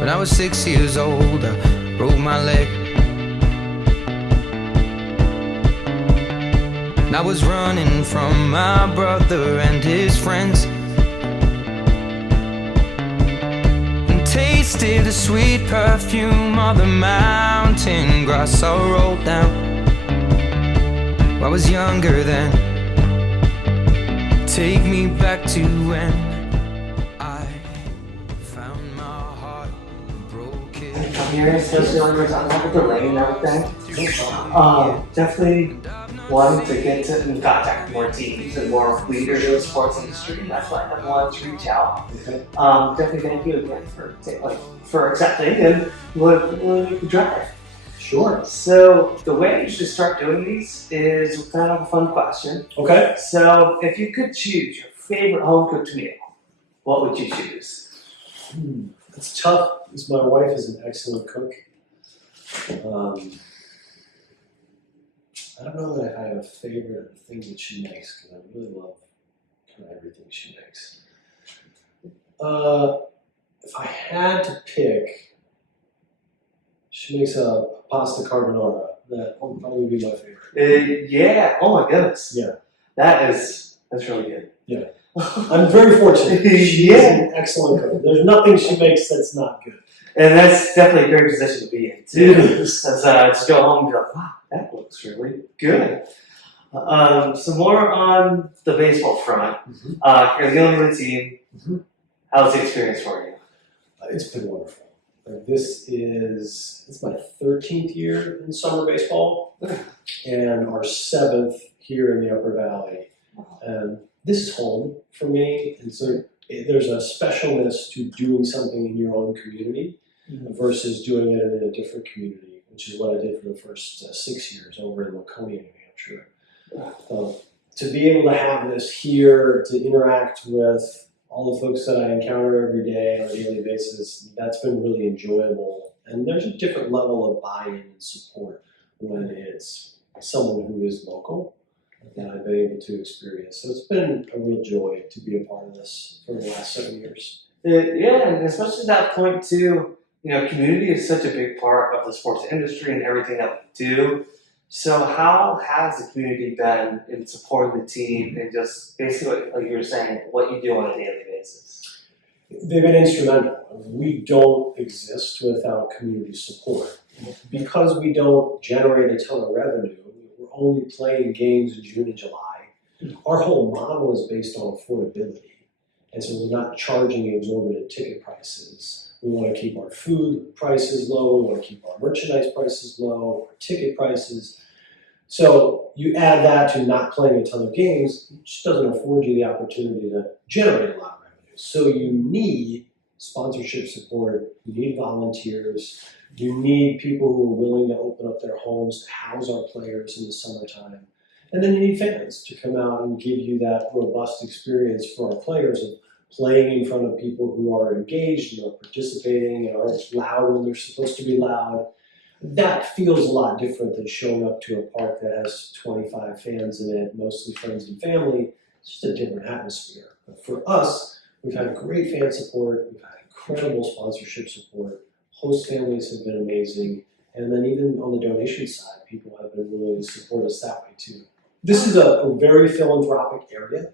When I was 6 years old, I broke my leg. And I was running from my brother and his friends, and tasted the sweet perfume of the mountain grass I rolled down. I was younger then. Take me back to when I found my heart broke it. Come here, especially when we're talking about the delay and everything. Definitely wanting to get to and contact more teams and more leaders in the sports industry. That's why I wanted to reach out. Okay. Definitely thank you again for accepting and willing to drive. Sure. So the way I usually start doing these is kind of a fun question. Okay. So if you could choose your favorite home cooked meal, what would you choose? It's tough because my wife is an excellent cook. I don't know that I have a favorite thing that she makes because I really love kind of everything she makes. If I had to pick, she makes a pasta carbonara. That would probably be my favorite. Yeah. Oh my goodness. Yeah. That's really good. Yeah. I'm very fortunate. She is an excellent cook. There's nothing she makes that's not good. And that's definitely a great position to be in too. It is. Just go home and be like, wow, that looks really good. So more on the baseball front. You're the only team. How's the experience for you? It's been wonderful. It's my 13th year in summer baseball and our 7th here in the Upper Valley. And this is home for me. And so there's a specialness to doing something in your own community versus doing it in a different community, which is what I did for the first 6 years over in Laconia, New Hampshire. To be able to have this here, to interact with all the folks that I encounter every day on a daily basis, that's been really enjoyable. And there's a different level of buy-in and support when it's someone who is local that I've been able to experience. So it's been a real joy to be a part of this for the last 7 years. Yeah, and especially that point too, community is such a big part of the sports industry and everything that we do. So how has the community been in supporting the team and just basically, like you were saying, what you do on a daily basis? They've been instrumental. We don't exist without community support. Because we don't generate a ton of revenue, we're only playing games in June and July. Our whole model is based on affordability. And so we're not charging exorbitant ticket prices. We want to keep our food prices low. We want to keep our merchandise prices low, our ticket prices. So you add that to not playing a ton of games, it just doesn't afford you the opportunity to generate a lot of revenue. So you need sponsorship support, you need volunteers, you need people who are willing to open up their homes to house our players in the summertime. And then you need fans to come out and give you that robust experience for our players of playing in front of people who are engaged and are participating and are loud when they're supposed to be loud. That feels a lot different than showing up to a park that has 25 fans in it, mostly friends and family. It's just a different atmosphere. But for us, we've had great fan support, we've had incredible sponsorship support, host families have been amazing, and then even on the donation side, people have been willing to support us that way too. This is a very philanthropic area,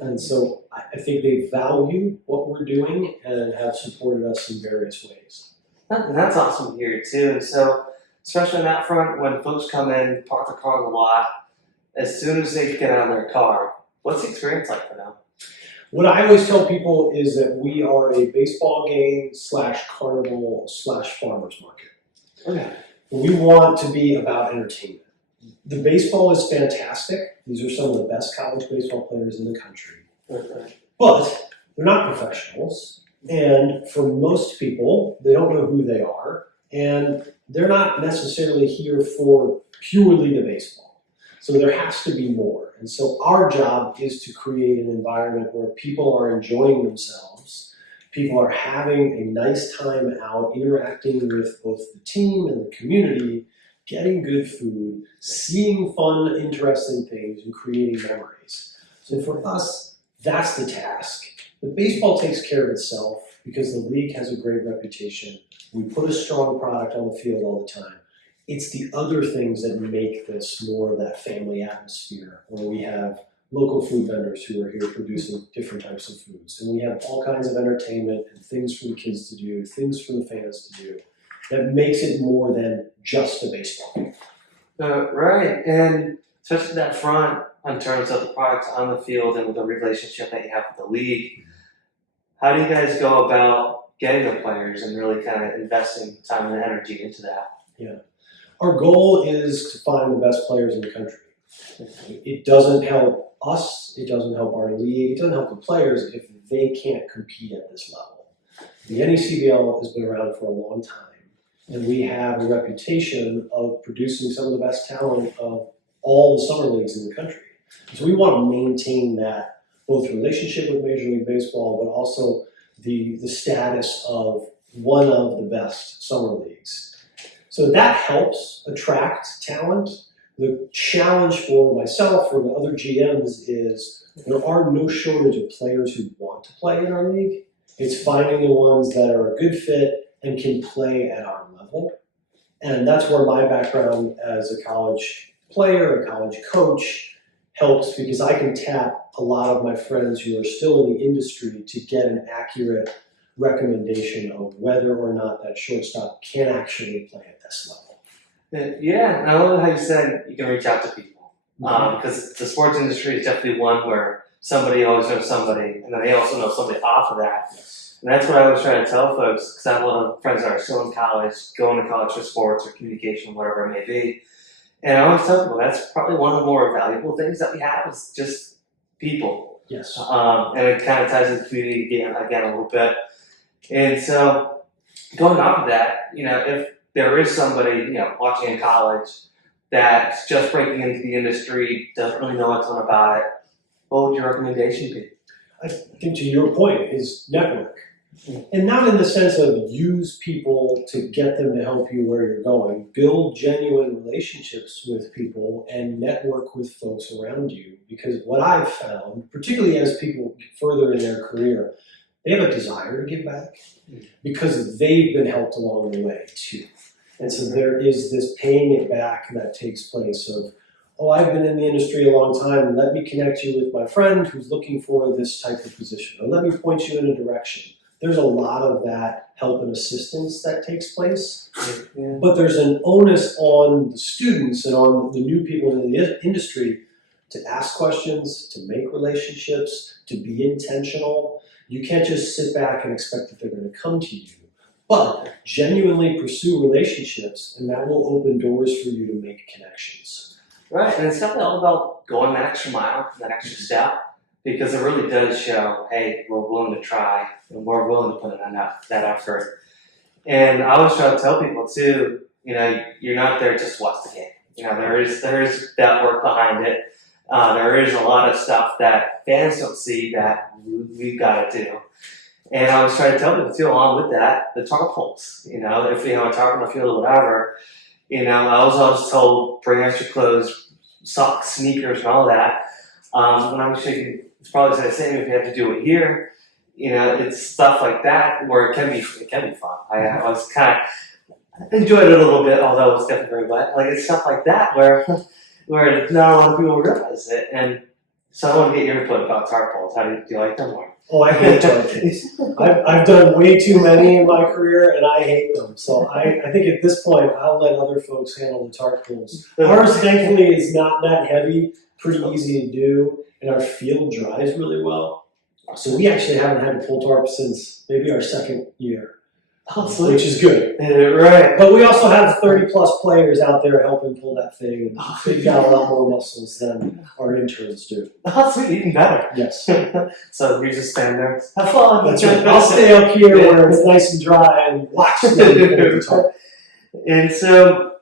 and so I think they value what we're doing and have supported us in various ways. And that's awesome to hear too. And so, especially on that front, when folks come in, park their car on the lot, as soon as they get out of their car, what's the experience like for them? What I always tell people is that we are a baseball game / carnival / farmer's market. Okay. We want to be about entertainment. The baseball is fantastic. These are some of the best college baseball players in the country. Okay. But they're not professionals. And for most people, they don't know who they are. And they're not necessarily here for purely the baseball. So there has to be more. And so our job is to create an environment where people are enjoying themselves. People are having a nice time out, interacting with both the team and the community, getting good food, seeing fun, interesting things, and creating memories. So for us, that's the task. But baseball takes care of itself. because the league has a great reputation. We put a strong product on the field all the time. It's the other things that make this more of that family atmosphere, where we have local food vendors who are here producing different types of foods. And we have all kinds of entertainment and things for the kids to do, things for the fans to do, that makes it more than just a baseball game. Right, and especially that front in terms of the products on the field and with the relationship that you have with the league. How do you guys go about getting the players and really kind of investing time and energy into that? Yeah. Our goal is to find the best players in the country. It doesn't help us, it doesn't help our league, it doesn't help the players if they can't compete at this level. The NECBL has been around for a long time, and we have a reputation of producing some of the best talent of all the summer leagues in the country. So we want to maintain that both relationship with Major League Baseball, but also the status of one of the best summer leagues. So that helps attract talent. The challenge for myself, for the other GMs, is there are no shortage of players who want to play in our league. It's finding the ones that are a good fit and can play at our level. And that's where my background as a college player, a college coach, helps, because I can tap a lot of my friends who are still in the industry to get an accurate recommendation of whether or not that shortstop can actually play at this level. Yeah, and I love how you said you can reach out to people, because the sports industry is definitely one where somebody always knows somebody, and then they also know somebody off of that. Yes. And that's what I was trying to tell folks, because I have a lot of friends that are still in college, going to college for sports or communication, whatever it may be. And I always tell people that's probably one of the more valuable things that we have is just people. Yes. And it kind of ties into the community again a little bit. And so going off of that, if there is somebody, watching in college that's just breaking into the industry, doesn't really know a ton about it, what would your recommendation be? I think to your point is network. And not in the sense of use people to get them to help you where you're going. Build genuine relationships with people and network with folks around you. Because what I've found, particularly as people get further in their career, they have a desire to give back because they've been helped along the way too. And so there is this paying it back that takes place of, oh, I've been in the industry a long time, let me connect you with my friend who's looking for this type of position, or let me point you in a direction. There's a lot of that help and assistance that takes place, but there's an onus on the students and on the new people in the industry to ask questions, to make relationships, to be intentional. You can't just sit back and expect that they're going to come to you, but genuinely pursue relationships, and that will open doors for you to make connections. Right, and it's definitely all about going that extra mile, that extra step, because it really does show, hey, we're willing to try, and we're willing to put in that effort. And I always try to tell people too, you're not there just to watch the game. There is that work behind it. There is a lot of stuff that fans don't see that we've got to do. And I was trying to tell people too, along with that, the tarp holes. If we have a tarp on the field or whatever, I was always told, bring extra clothes, socks, sneakers, and all that. When I was thinking, it's probably the same if you have to do it here. It's stuff like that where it can be fun. I was kind of enjoyed it a little bit, although it's definitely very wet. Like it's stuff like that where not a lot of people realize it. And so I want to get your input about tarp holes. How do you like them more? Oh, I hate tarp holes. I've done way too many in my career, and I hate them. So I think at this point, I'll let other folks handle the tarp holes. Ours, thankfully, is not that heavy, pretty easy to do, and our field dries really well. So we actually haven't had to pull tarp since maybe our second year, which is good. Right. But we also have 30-plus players out there helping pull that thing, and they've got a lot more muscles than our interns do. Oh, sweet, even better. Yes. So you just stand there, have fun. That's right. I'll stay up here where it's nice and dry and watch them pull the tarp. And so,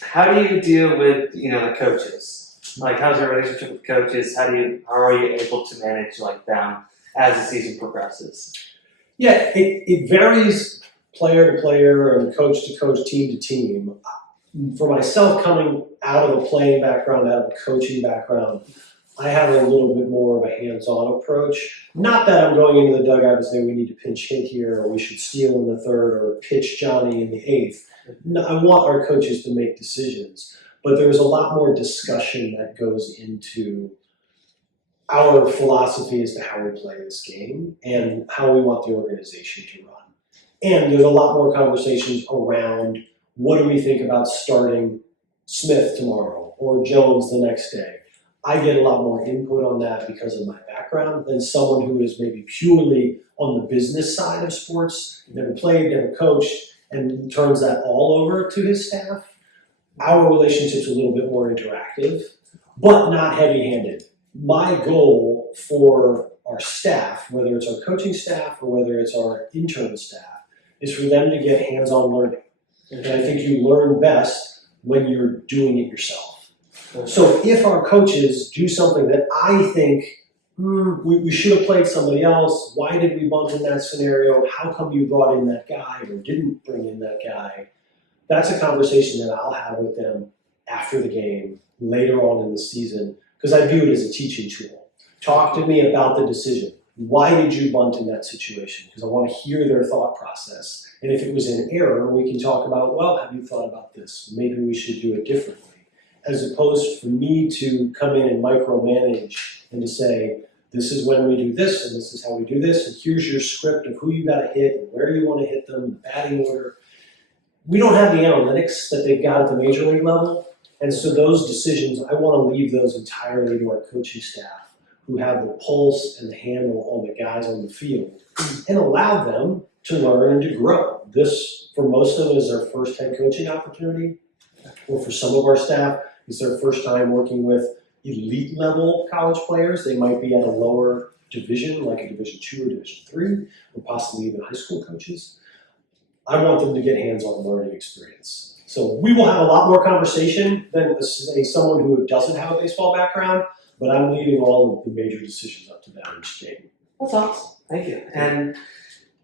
how do you deal with the coaches? Like, how's your relationship with coaches? How are you able to manage them as the season progresses? Yeah, it varies player to player and coach to coach, team to team. For myself, coming out of a playing background, out of a coaching background, I have a little bit more of a hands-on approach. Not that I'm going into the dugout and saying we need to pinch hit here, or we should steal in the third, or pitch Johnny in the eighth. No, I want our coaches to make decisions, but there's a lot more discussion that goes into our philosophy as to how we play this game and how we want the organization to run. And there's a lot more conversations around what do we think about starting Smith tomorrow or Jones the next day. I get a lot more input on that because of my background than someone who is maybe purely on the business side of sports, never played, never coached, and turns that all over to his staff. Our relationship's a little bit more interactive, but not heavy-handed. My goal for our staff, whether it's our coaching staff or whether it's our intern staff, is for them to get hands-on learning. And I think you learn best when you're doing it yourself. So if our coaches do something that I think, we should have played somebody else, why did we bunt in that scenario, how come you brought in that guy or didn't bring in that guy, that's a conversation that I'll have with them after the game, later on in the season, because I view it as a teaching tool. Talk to me about the decision. Why did you bunt in that situation? Because I want to hear their thought process. And if it was an error, we can talk about, well, have you thought about this? Maybe we should do it differently. As opposed for me to come in and micromanage and to say, this is when we do this, and this is how we do this, and here's your script of who you got to hit and where you want to hit them, the batting order. We don't have the analytics that they've got at the major league level, and so those decisions, I want to leave those entirely to our coaching staff who have the pulse and the handle on the guys on the field and allow them to learn and to grow. This, for most of them, is their first head coaching opportunity, or for some of our staff, it's their first time working with elite level college players. They might be at a lower division, like a Division II or Division III, or possibly even high school coaches. I want them to get hands-on learning experience. So we will have a lot more conversation than someone who doesn't have a baseball background, but I'm leaving all of the major decisions up to them each game. That's awesome. Thank you. And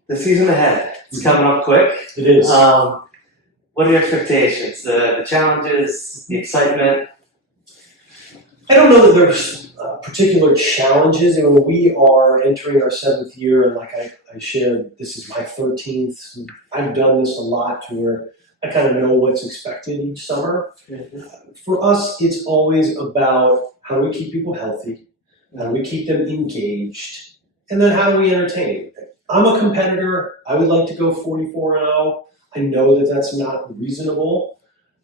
the season ahead, it's coming up quick. It is. What are your expectations? The challenges, the excitement? I don't know that there's particular challenges. We are entering our 7th year, and like I shared, this is my 13th. I've done this a lot to where I kind of know what's expected each summer. For us, it's always about how do we keep people healthy, how do we keep them engaged, and then how do we entertain. I'm a competitor. I would like to go 44-0. I know that that's not reasonable,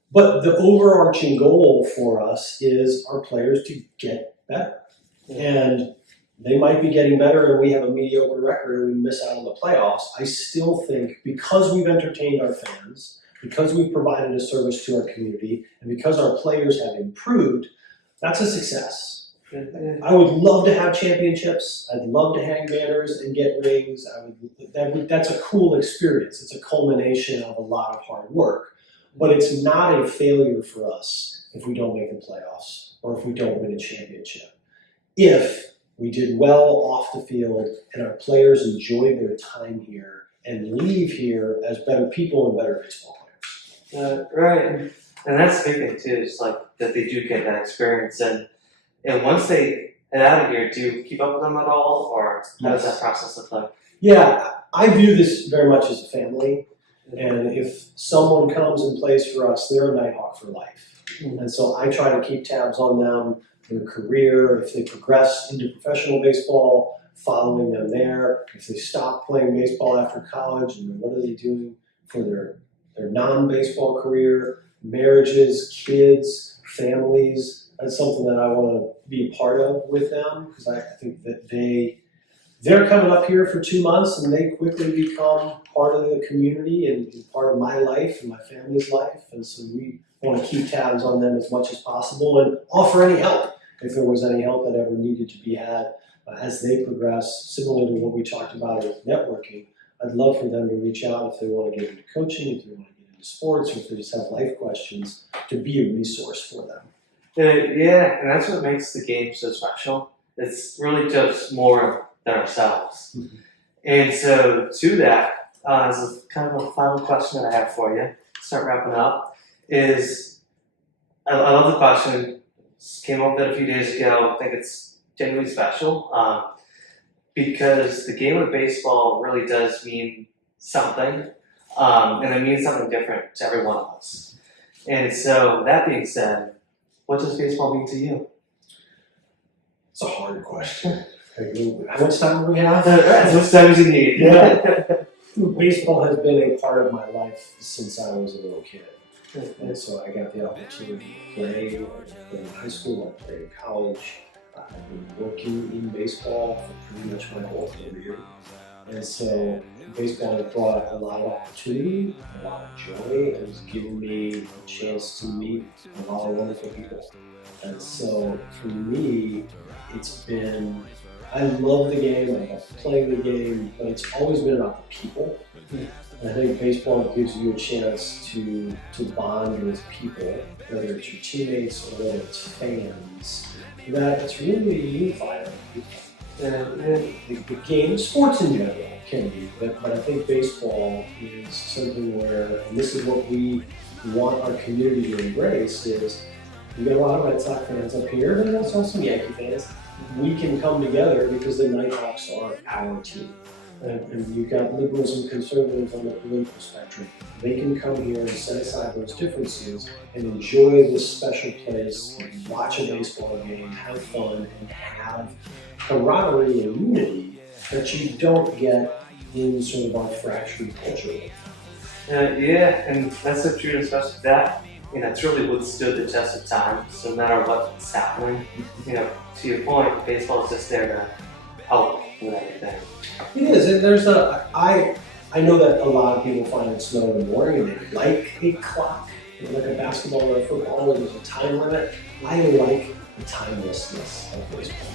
but the overarching goal for us is our players to get better. And they might be getting better and we have a mediocre record and we miss out on the playoffs. I still think because we've entertained our fans, because we've provided a service to our community, and because our players have improved, that's a success. I would love to have championships. I'd love to hang banners and get rings. That's a cool experience. It's a culmination of a lot of hard work. But it's not a failure for us if we don't make the playoffs or if we don't win a championship. If we did well off the field and our players enjoyed their time here and leave here as better people and better baseball players. Right. And that's the big thing too, is like that they do get that experience. And once they head out of here, do you keep up with them at all, or how does that process look like? Yeah, I view this very much as a family, and if someone comes and plays for us, they're a Nighthawk for life. And so I try to keep tabs on them, their career, if they progress into professional baseball, following them there. If they stop playing baseball after college, and what are they doing for their non-baseball career, marriages, kids, families. That's something that I want to be a part of with them, because I think that they're coming up here for 2 months and they quickly become part of the community and part of my life and my family's life. And so we want to keep tabs on them as much as possible and offer any help if there was any help that ever needed to be had as they progress, similar to what we talked about with networking. I'd love for them to reach out if they want to get into coaching, if they want to get into sports, or if they just have life questions, to be a resource for them. Yeah, and that's what makes the game so special. It's really just more than ourselves. Mm-hmm. And so to that, as a kind of a final question that I have for you, start wrapping up, is I love the question, came up with it a few days ago. I think it's genuinely special because the game of baseball really does mean something, and it means something different to every one of us. And so, that being said, what does baseball mean to you? It's a hard question. How much time do we have? As much time as you need. Yeah. Baseball has been a part of my life since I was a little kid. And so I got the opportunity to play. I played in high school, I played in college. I've been working in baseball for pretty much my whole career. And so baseball has brought a lot of opportunity, a lot of joy, and has given me a chance to meet a lot of wonderful people. And so for me, it's been, I love the game, I love playing the game, but it's always been about the people. And I think baseball gives you a chance to bond with people, whether it's your teammates or whether it's fans, that it's really a unifier of people. The game, sports in general can be, but I think baseball is something where, and this is what we want our community to embrace, is we got a lot of Red Sox fans up here, but also some Yankee fans. We can come together because the Nighthawks are our team. And you've got liberals and conservatives on the political spectrum. They can come here and set aside those differences and enjoy this special place, and watch a baseball game, have fun, and have camaraderie and unity that you don't get in sort of our fractured culture. Yeah, and that's so true, especially that. It's really withstood the test of time. So no matter what's happening, to your point, baseball is just there to help with everything. It is, and there's I know that a lot of people find it slow in the morning and they like a clock, like a basketball or a football where there's a time limit. I like the timelessness of baseball.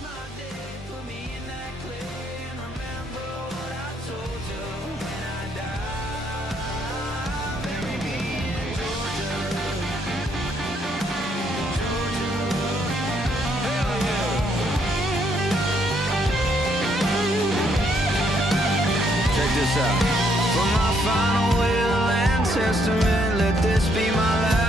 This out. For my final will and testament, let this be my last.